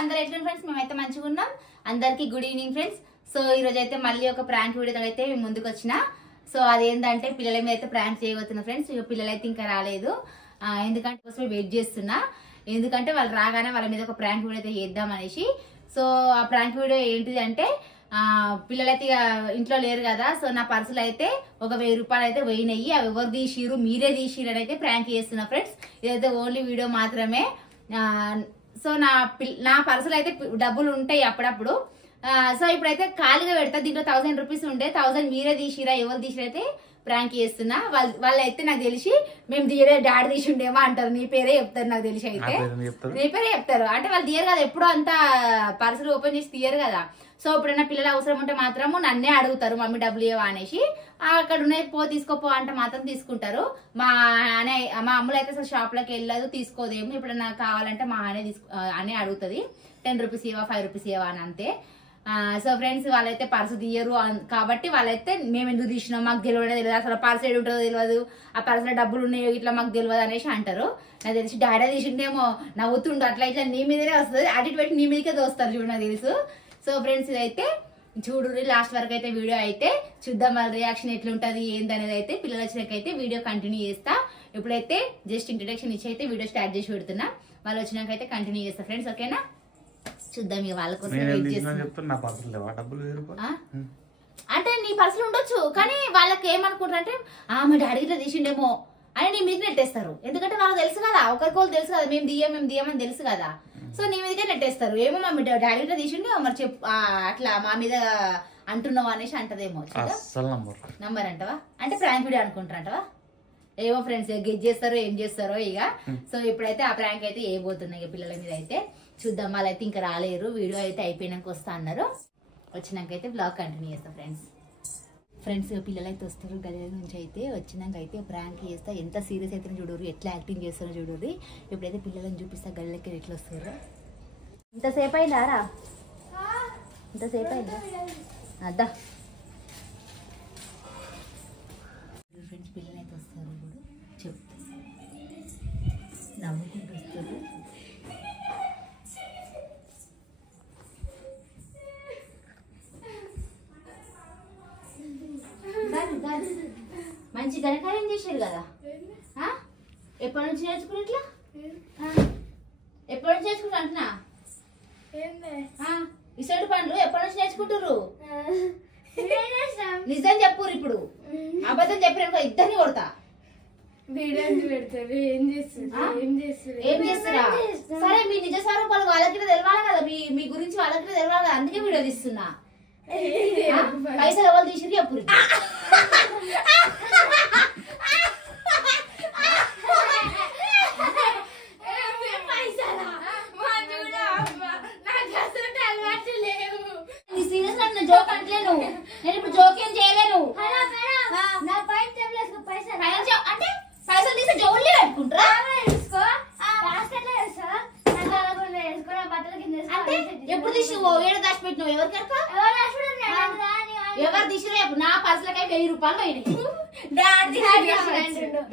అందరూ ఎట్లా ఫ్రెండ్స్? మేమైతే మంచిగా ఉన్నాం. అందరికి గుడ్ ఈవినింగ్ ఫ్రెండ్స్. సో ఈ రోజు అయితే మళ్ళీ ఒక ప్రాంక్ వీడియో అయితే మేము ముందుకు వచ్చిన. సో అదేంటంటే పిల్లల మీద అయితే ప్రాంక్ చేయబోతున్నా ఫ్రెండ్స్. ఇక పిల్లలు అయితే ఇంకా రాలేదు, ఎందుకంటే కోసం వెయిట్ చేస్తున్నా. ఎందుకంటే వాళ్ళు రాగానే వాళ్ళ మీద ఒక ప్రాంక్ వీడియో అయితే చేద్దాం అనేసి. సో ఆ ప్రాంక్ వీడియో ఏంటిది అంటే, పిల్లలైతే ఇక ఇంట్లో లేరు కదా. సో నా పర్సులు అయితే ఒక 1000 రూపాయలు అయితే పోయినాయి. అవి ఎవరు తీసిరు, మీరే తీసిరు అని అయితే ప్రాంక్ చేస్తున్నా ఫ్రెండ్స్. ఇదైతే ఓన్లీ వీడియో మాత్రమే. సో నా పర్సులు అయితే డబ్బులు ఉంటాయి అప్పుడప్పుడు. సో ఇప్పుడైతే ఖాళీగా పెడతా. దీంట్లో 1000 రూపీస్ ఉండే, 1000 మీరే తీసిరా, ఎవరు తీసిరైతే ప్రాంక్ చేస్తున్నా. వాళ్ళైతే నాకు తెలిసి మేము తీయరే, డాడీ తీసి ఉండేమో అంటారు. నీ పేరే చెప్తారు నాకు తెలిసి. అయితే నీ పేరే చెప్తారు అంటే వాళ్ళు తీయరు కదా, ఎప్పుడో అంతా పర్సులు ఓపెన్ చేసి తీయరు కదా. సో ఎప్పుడైనా పిల్లలు అవసరం ఉంటే మాత్రము నన్నే అడుగుతారు, మమ్మీ డబ్బులు ఇవ్వవా అనేసి. అక్కడ ఉన్నాయి తీసుకోపో అంటే మాత్రం తీసుకుంటారు. మా అమ్మలు అయితే అసలు షాప్ లోకి వెళ్ళదు, తీసుకోదేమో. ఎప్పుడైనా కావాలంటే మా అనే అడుగుతుంది, 10 రూపీస్ ఇవ్వా, 5 రూపీస్ ఇవ్వా అని అంతే. సో ఫ్రెండ్స్ వాళ్ళైతే పర్సు తీయరు కాబట్టి వాళ్ళైతే మేము ఎందుకు తీసినాం, మాకు తెలియదు, అసలు పర్సు ఏడు ఉంటుందో తెలియదు, ఆ పర్సులో డబ్బులు ఉన్నాయో ఇట్లా మాకు తెలియదు అనేసి అంటారు. నాకు తెలిసి డాడీ తీసిండేమో నవ్వుతుండు, అట్లా ఇట్లా నీ మీదనే వస్తుంది, అటు పెట్టి నీ మీదకే దోస్తారు చూడు నాకు తెలుసు. సో ఫ్రెండ్స్ ఇదైతే చూడు లాస్ట్ వరకు అయితే వీడియో అయితే చూద్దాం, వాళ్ళ రియాక్షన్ ఎట్లుంటది ఏందనేది అయితే. పిల్లలు వచ్చినాకైతే వీడియో కంటిన్యూ చేస్తా. ఇప్పుడైతే జస్ట్ ఇంట్రడక్షన్ ఇచ్చి అయితే వీడియో స్టార్ట్ చేసి పెడుతున్నా. వాళ్ళు వచ్చినాకైతే కంటిన్యూ చేస్తా ఫ్రెండ్స్, ఓకేనా? చూద్దాం ఇక వాళ్ళ కోసం అంటే నీ పర్సులు ఉండొచ్చు, కానీ వాళ్ళకి ఏమనుకుంటారంటే మా డాడీ ఇట్లా తీసిండేమో అని నీ మీద నెట్టేస్తారు. ఎందుకంటే వాళ్ళకి తెలుసు కదా, ఒకరికోళ్ళు తెలుసు కదా, మేము తీయమని తెలుసు కదా. సో నీ మీదకే నెట్టేస్తారు. ఏమో మా డాడీ ఇట్లా తీసిండే మరి చెప్పు, అట్లా మా మీద అంటున్నావు అనేసి అంటదేమో. నంబర్ అంటవా అంటే ప్రాంక్ వీడియో అనుకుంటారంటవా? ఏమో ఫ్రెండ్స్, గెట్ చేస్తారో ఏం చేస్తారో ఇక. సో ఇప్పుడైతే ఆ ప్రాంక్ అయితే వేయబోతున్నాయి పిల్లల మీద అయితే. చూద్దాం, వాళ్ళైతే ఇంకా రాలేరు. వీడియో అయితే అయిపోయినాక వస్తా అన్నారు. వచ్చినాక అయితే బ్లాగ్ కంటిన్యూ చేస్తాం ఫ్రెండ్స్. పిల్లలు అయితే వస్తారు గది నుంచి. అయితే వచ్చినాక అయితే ప్రాంక్ చేస్తా. ఎంత సీరియస్ అయితే చూడరు, ఎట్లా యాక్టింగ్ చేస్తారో చూడరు. ఇప్పుడైతే పిల్లలని చూపిస్తా గదిలోకి ఎట్లా వస్తారు. ఇంతసేపు అయిందారా? ఇంతసేపు అయిందా? అద్దా ఫ్రెండ్స్, పిల్లలు అయితే వస్తారు. ఇప్పుడు చెప్తా, నవ్వుకుంటూ వస్తారు. మంచి ఘనకార్యం చేశారు కదా. ఎప్పటి నుంచి నేర్చుకుని ఇట్లా? ఎప్పటి నుంచి నేర్చుకుంటా అంటున్నా? ఇసడు పండ్లు ఎప్పటి నుంచి నేర్చుకుంటారు? నిజం చెప్పురు. ఇప్పుడు అబద్ధం చెప్పిన ఇద్దరిని కొడతా. ఏం చేస్తారా? సరే మీ నిజ స్వరూపాలు వాళ్ళకి తెలవాలి కదా, మీ గురించి వాళ్ళకి తెలవాలి కదా, అందుకే వీడియో తీస్తున్నా. పైసలు ఎవరు తీసిరు చెప్పురు. జోక్ అంటలేను నేను, ఇప్పుడు జోక్ ఏం చేయలేను. అంటే పైసలు తీసి జోన్లే పెట్టుకుంటారా? అంటే ఎప్పుడు తీసి ఏడ దాచి పెట్టినావు? ఎవరు కనుక ఎవరు తీసిరా? నా పర్సులకై 1000 రూపాయలు పోయినాయి.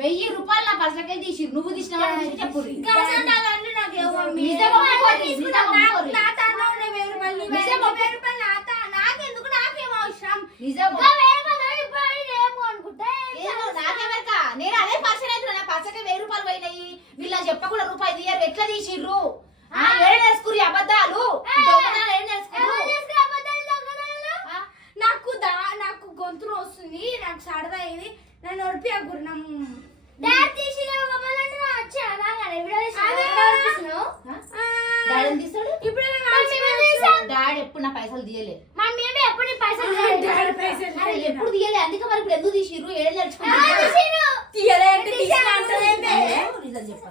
1000 రూపాయలు నా పర్సులకై తీసి నువ్వు తీసిన చెప్పు. నేను అదే పర్సన్ అయితే నా పర్సకే 1000 రూపాయలు పోయినాయి. వీళ్ళ చెప్పకుండా రూపాయి తీయరు, ఎట్లా తీసిర్రు? ఏం నేర్చుకుర్రు అబద్ధాలు? నాకు గొంతులు వస్తుంది, నాకు సరదా ఇది, నన్ను ఒడిపియకురు. డాడీ ఎప్పుడు నా పైసలు తీయలే, ఎప్పుడు తీయలే. అందుకే మరి ఇప్పుడు ఎందుకు తీసిర్రు? ఏం నేర్చుకున్నారు? నిజం చెప్పు.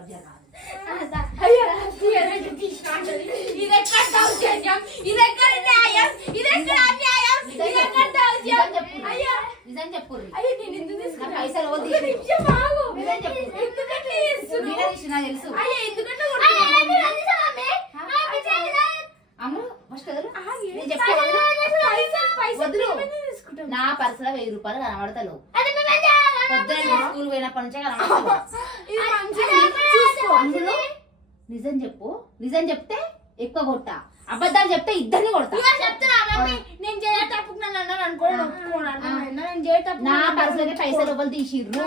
పైసలు తెలుసు. నా పర్సులో 1000 రూపాయలు కనబడతలేవు. పొద్దున స్కూల్ పోయినప్పటి నుంచే కనబడతావు. నిజం చెప్పు, నిజం చెప్తే ఎక్కువ కొట్టా, అబద్ధాలు చెప్తే ఇద్దరిని కొడతా. నేను చేయటప్పుకున్నాను అన్నాను అనుకోండి, నేను చేయటప్పుడు నా పర్సులకి పైసలు ఎవరు తీసిర్రు?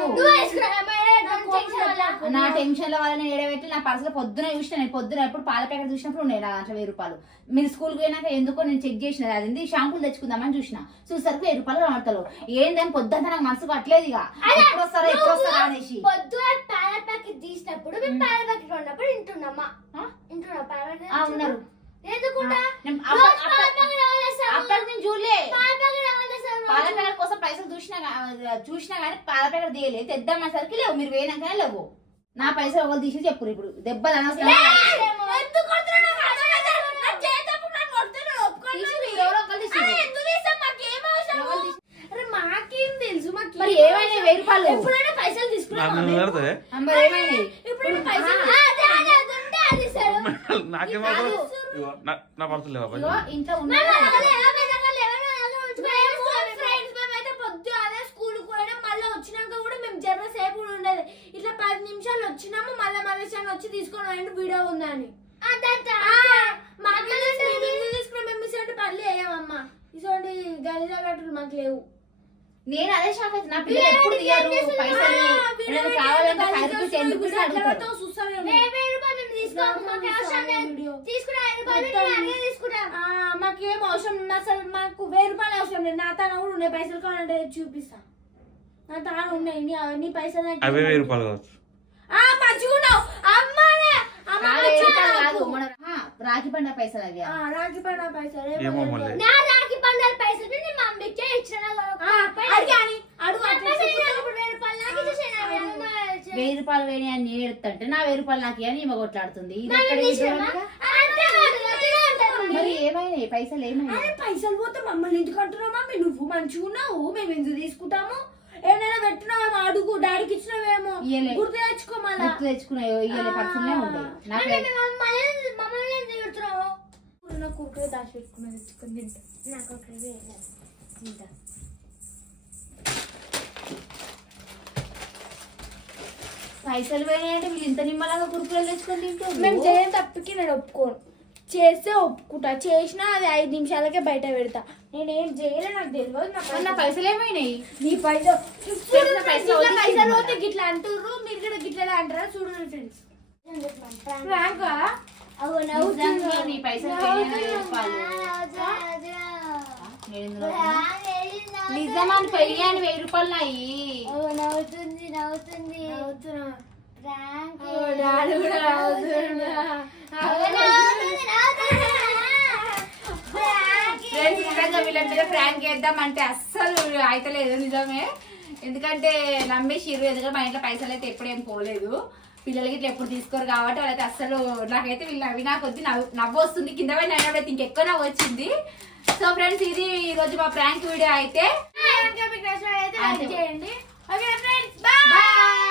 నా టెన్షన్ వల్ల నేను ఏడబెట్టి నా పర్సులో పొద్దున చూసిన, నేను పొద్దున ఎప్పుడు పాల ప్యాకెట్ చూసినప్పుడు ఉన్నాయి నా దాంట్లో 1000 రూపాయలు. మీరు స్కూల్కి పోయినాక ఎందుకో నేను చెక్ చేసిన, అది షాంపూలు తెచ్చుకుందామని చూసిన, చూసరికి 1000 రూపాయలు కనబడతారు. ఏందని పొద్దున్న నాకు మనసు పట్టలేదు, ఇక ఎప్పుడు వస్తారా అనేసి. పొద్దున పాల ప్యాకెట్ తీసినప్పుడు మేము పాల ప్యాకెట్ ఉన్నప్పుడు వింటున్నామా ఉన్నారు. అప్పటి నేను చూడలే, పాల ప్యాకెట్ కోసం పైసలు చూసినా కానీ పాల ప్యాకెట్ తీయలే. తెద్దామనేసరికి లేవు, మీరు వేయనాకనే లేవు. నా పైసలు ఎవరు తీసి చెప్పు. ఇప్పుడు దెబ్బలు అనవసరం, మాకేం తెలుసు, మరి ఏమైనా 1000 రూపాయలు ఎప్పుడైనా పైసలు తీసుకున్నాం. ఇంట్లో ఉన్న వచ్చినాక కూడా మేము జర సేపు ఉండేది, ఇట్లా 10 నిమిషాలు వచ్చినాము, మళ్ళీ వచ్చి తీసుకొని వీడియో ఉందని తీసుకుని మేము ఇటువంటి పనులు వేయమమ్మా. ఇటువంటి గదిలో పెట్టులు మాకు లేవు. నేను అదే షాక్ అయితే, నా పిల్లలు ఎప్పుడు తీయరు పైసలు, కావాలంటే 5 రూపీస్ ఎందుకు మాకేం అవసరం, అసలు మాకు 1000 రూపాయలు అవసరం లేదు. నా తాను కూడా ఉన్నాయి పైసలు, కావాలంటే చూపిస్తా. నా తాను ఉన్నాయి నీ పైసలు మంచిగున్నావు అమ్మానే. రాఖీ పండుగ పైసలు అవి, రాఖీ పండుగ పైసలు, నా రాఖీ పండుగ పైసలు నేను మమ్మీకే ఇచ్చిన. 1000 రూపాయలు వేణి అని ఏడుతుంటే నా 1000 రూపాయలు నాకు అని ఈమె కొట్లాడుతుంది. మరి ఏమైనా పైసలు ఏమైనా? పైసలు పోతే మమ్మల్ని ఎందుకు అంటున్నావు మమ్మీ? నువ్వు మంచిగా ఉన్నావు, మేము ఎందుకు తీసుకుంటాము? ఏమైనా పెట్టినావేమో అడుగు, డాడీకి ఇచ్చినావేమో గుర్తు తెచ్చుకోమని. గుర్తు తెచ్చుకున్నాయో ఇయ్యలే, పర్సులే ఉంటాయి. కుర్కురే దాచి పెట్టుకున్నా, తెచ్చుకొని తింటా. నాకు తింటా. పైసలు పోయినాయంటే వీళ్ళు ఇంత నిమ్మలాగా కుర్కురేలు తెచ్చుకొని తింటారు. మేము చేయని తప్పుకి నేను ఒప్పుకోను, చేస్తే ఒప్పుకుంటా, చేసినా అది 5 నిమిషాలకే బయట పెడతా. నేనేం చేయలే, నాకు తెలియదు. నా పైసలు ఏమైనాయి? నీ పైసలు పోతే గిట్లా అంటుర్రు, మీరు కూడా గిట్లా అంటారా? చూడండి ఫ్రెండ్స్, నీ పైసలు నిజమని పెళ్ళి 1000 రూపాయలు నాయి. నవ్వుతుంది వీళ్ళందరూ ప్రాంక్ చేద్దామంటే అస్సలు అయితలేదు నిజమే. ఎందుకంటే నమ్మేసిర్రు, ఎందుకంటే మా ఇంట్లో పైసలు అయితే ఎప్పుడేం పోలేదు, పిల్లలకి ఇట్లా ఎప్పుడు తీసుకోరు కాబట్టి వాళ్ళైతే అస్సలు. నాకైతే వీళ్ళు నవ్వి నాకు వద్దు, నవ్వు వస్తుంది, కింద పైన అయినప్పుడైతే ఇంకెక్కువ నవ్వు వచ్చింది. సో ఫ్రెండ్స్, ఇది ఈ రోజు మా ప్రాంక్ వీడియో అయితే. చేయండి. Okay friends, bye.